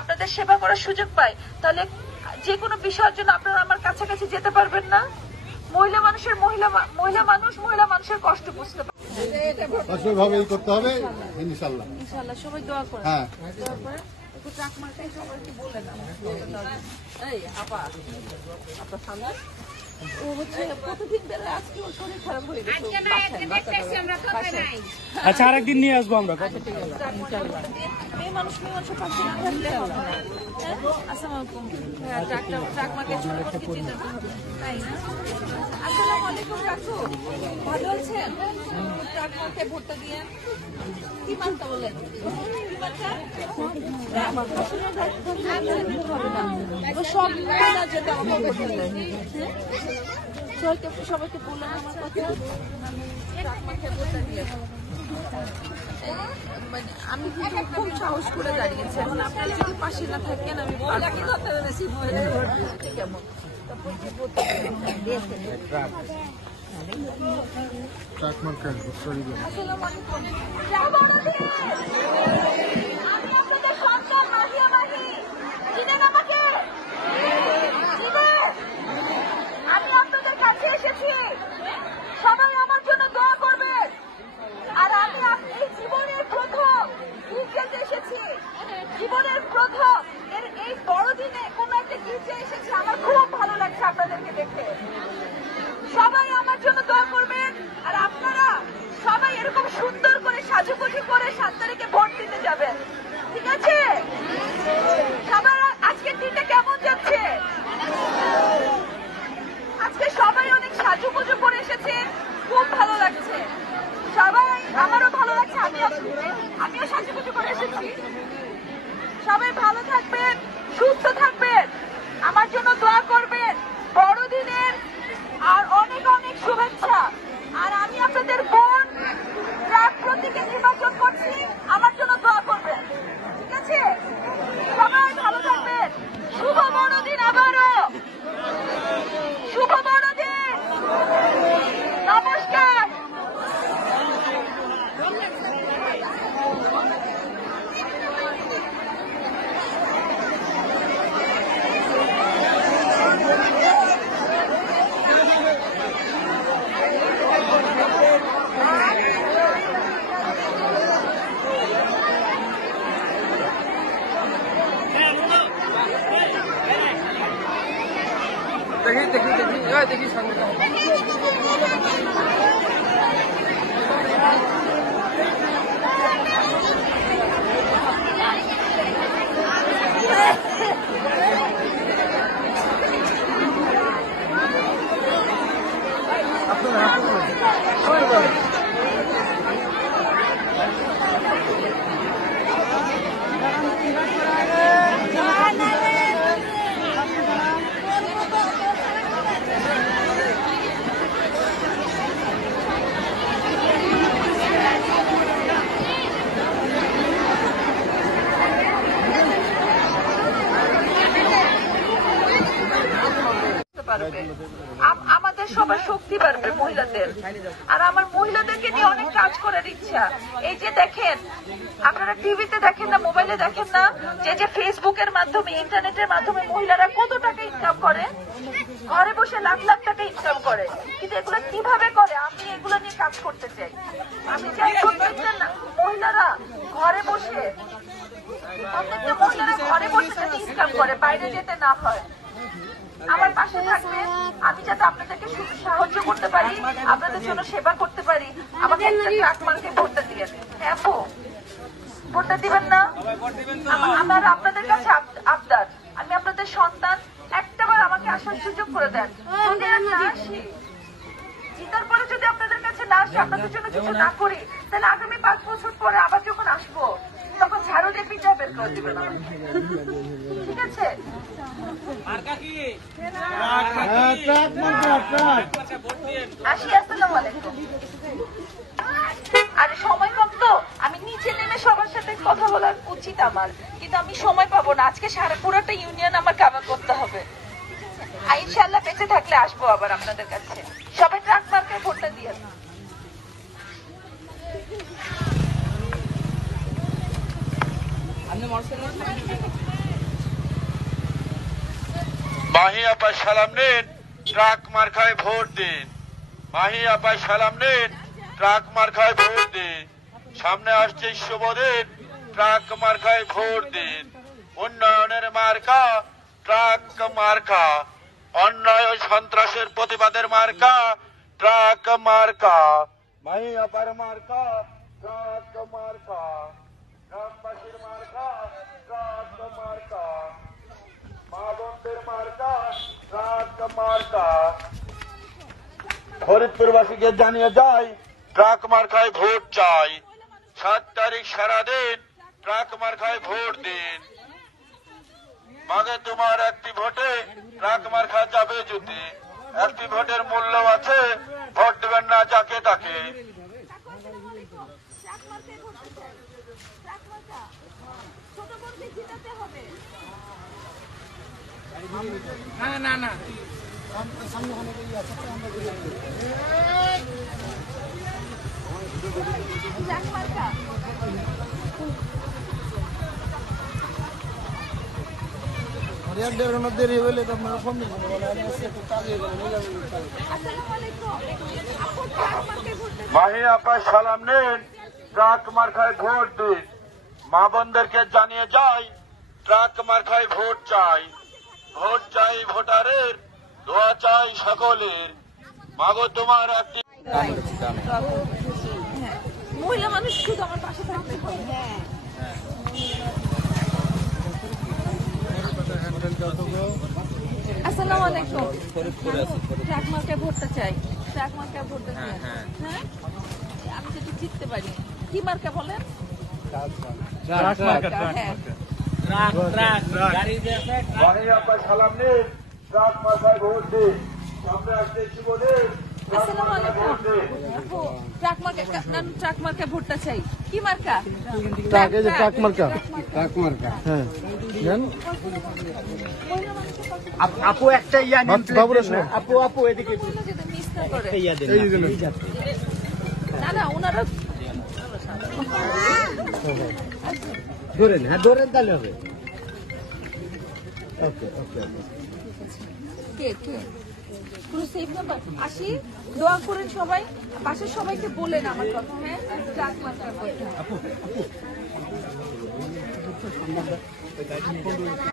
আপনাদের সেবা করার সুযোগ পাই, তাহলে যে কোনো বিষয়ের জন্য আপনারা আমার কাছাকাছি যেতে পারবেন না? মহিলা মানুষের কষ্ট বুঝতে পারে। করতে হবে ইনশাআল্লাহ। সবাই দোয়া করে। হ্যাঁ, ট্রাক মার্কায় সবাইকে বলে না, এই আপা আপনার সামনে ও হচ্ছে প্রতিদিন বেলা, আজকে ওর শরীর খারাপ হয়ে গেছে। আচ্ছা, আরেকদিন নিয়ে আসবো আমরা। মেয়ে মানুষ পাশে না থাকলে হবে না। আসসালামু আলাইকুম। ট্রাক মার্কায় ছোটখাটো চিন্তা হবে, তাই না? আসসালামু আলাইকুম কাকু, ভালো আছেন? ট্রাক মার্কায় ভোটটা দিয়ে কি মানতে বলেন? কি মানটা? সবাইকে বললাম আমার কথা, আমি কিন্তু খুব সাহস করে দাঁড়িয়েছি। এখন আপনারা যদি পাশে না থাকেন আমি কেমন আমি আপনাদের কাছে এসেছি, সবাই আমার জন্য দোয়া করবেন। আর আমি এই জীবনের প্রথম গির্জাতে এসেছি, জীবনের প্রথম এই বড়দিনে কোন একটা গির্জায় এসেছি। আমার খুব ভালো লাগছে আপনাদেরকে দেখে। সবাই আমার জন্য দোয়া করবেন। আর আপনারা সবাই এরকম সুন্দর করে সাজুগুজু করে 7 তারিখে ভোট দিতে যাবেন, ঠিক আছে? সবার আজকের দিনটা কেমন যাচ্ছে? আজকে সবাই অনেক সাজুগুজু করে এসেছে, খুব ভালো লাগছে। সবাই, আমারও ভালো লাগছে, আমিও সাজুগুজু করে এসেছি। সবাই ভালো থাকবেন, সুস্থ থাকবেন, আমার জন্য দোয়া করবেন। বড়দিনের আর অনেক অনেক শুভেচ্ছা। আর আমি আপনাদের বোন ট্রাক প্রতীকে নির্বাচন করছি, আমার জন্য দোয়া করবেন, ঠিক আছে? সবাই ভালো থাকবেন। শুভ বড়দিন, আবারও শুভ বড়দিন। নমস্কার। দেখি আমাদের সবার শক্তি বাড়বে মহিলাদের। আর আমার মহিলাদেরকে নিয়ে অনেক কাজ করার ইচ্ছা। এই যে দেখেন, আপনারা টিভিতে দেখেন না, মোবাইলে দেখেন না, যে ফেসবুকের মাধ্যমে, ইন্টারনেটের মাধ্যমে মহিলারা কত টাকা ইনকাম করে, ঘরে বসে লাখ লাখ টাকা ইনকাম করে। কিন্তু এগুলো কিভাবে করে, আমি এগুলো নিয়ে কাজ করতে চাই। আমি চাই প্রত্যেকটা মহিলারা ঘরে বসে, যাতে ইনকাম করে, বাইরে যেতে না হয়। আমার পাশে থাকবেন, আমি যাতে আপনাদেরকে সাহায্য করতে পারি, আপনাদের জন্য সেবা করতে পারি। আমাকে একটা ট্রাক মার্কে ভোটটা দিয়ে দেন। হ্যাঁ, ভোটটা দিবেন না? আমার আপনাদের কাছে আবদার, আমি আপনাদের সন্তান, একটাবার আমাকে আসার সুযোগ করে দেন। যদি আর না আসি, জিতার পরে যদি আপনাদের কাছে না আসি, আপনাদের জন্য কিছু না করি, তাহলে আগামী 5 বছর পরে আবার যখন আসবো, তখন ঝাড়ু দিয়ে পিঠা বের করে দিবেন, ঠিক আছে? আসি, আসসালামু আলাইকুম। আরে সময় কম তো, আমি নিচে নেমে সবার সাথে কথা বলার উচিত আমার, কিন্তু আমি সময় পাবো না। আজকে পুরোটা ইউনিয়ন আমার কাভার করতে হবে। ইনশাআল্লাহ বেঁচে থাকলে আসবো আবার আপনাদের কাছে। সবাই ট্রাক মার্কে ভোটটা দিয়ে আপনি মাহি আপা সালাম নিন, ট্রাক মার্কায় ভোট দিন। মাহি আপা সালাম নিন, ট্রাক মার্কায় ভোট দিন। সামনে আসছে শুভদিন, ট্রাক মার্কায় ভোট দিন। উন্নয়নের মার্কা ট্রাক মার্কা, অন্যায় ও সন্ত্রাসের প্রতিবাদের মার্কা ট্রাক মার্কা। মাহি আপার মার্কা ট্রাক মার্কা, গ্রামবাসীর মার্কা ট্রাক মার্কা, মা বোনদের মার্কা ট্রাক মার্কা। ফরিদপুরবাসীকে জানিয়ে যায় ট্রাক মার্কায় ভোট চাই। 7 তারিখ সারাদিন ট্রাক মার্কায় ভোট দিন। মাগে তোমার একটি ভোটে ট্রাক মার্কা যাবে যদি, একটি ভোটের মূল্য আছে, ভোট দেবেন না যাকে তাকে। মাহি আপা সালাম নিন, ট্রাক মার্কায় ভোট দিন। মা বোনদেরকে জানিয়ে যাই ট্রাক মার্কায় ভোট চাই। ভোট চাই ভোটারের, দোয়া চাই সকলের। মাগো তোমার একটি মহিলা মানুষ শুধু আমার পাশে থাকতে হবে। আসসালামু আলাইকুম। ট্রাক মার্কায় ভোটটা চাই, ট্রাক মার্কায় ভোটটা চাই। হ্যাঁ, আমি যদি জিততে পারি। কি মার্কা বলেন? হ্যাঁ। মাহি আপা সালাম নিন, ট্রাক মার্কায় ভোট দিন। সামনে আসছে শুভদিন, আসসালামু আলাইকুম। আপু, ট্রাক মার্কায় ভোটটা চাই। কি মার্কা? ট্রাক মার্কা। ট্রাক মার্কা, হ্যাঁ। আপু একটা ইয়া নেন বাবুরা আপু আপু এদিকে বললো যদি মিস না করে। ইয়া দেন এই যে না, ওনারা ধরেন, হ্যাঁ ধরেন তাহলে হবে। কে পুরো সেফ নাম্বার। আসি, দোয়া করেন সবাই, পাশের সবাইকে বলেন আমার কথা। হ্যাঁ, ট্রাক মার্কা করতে।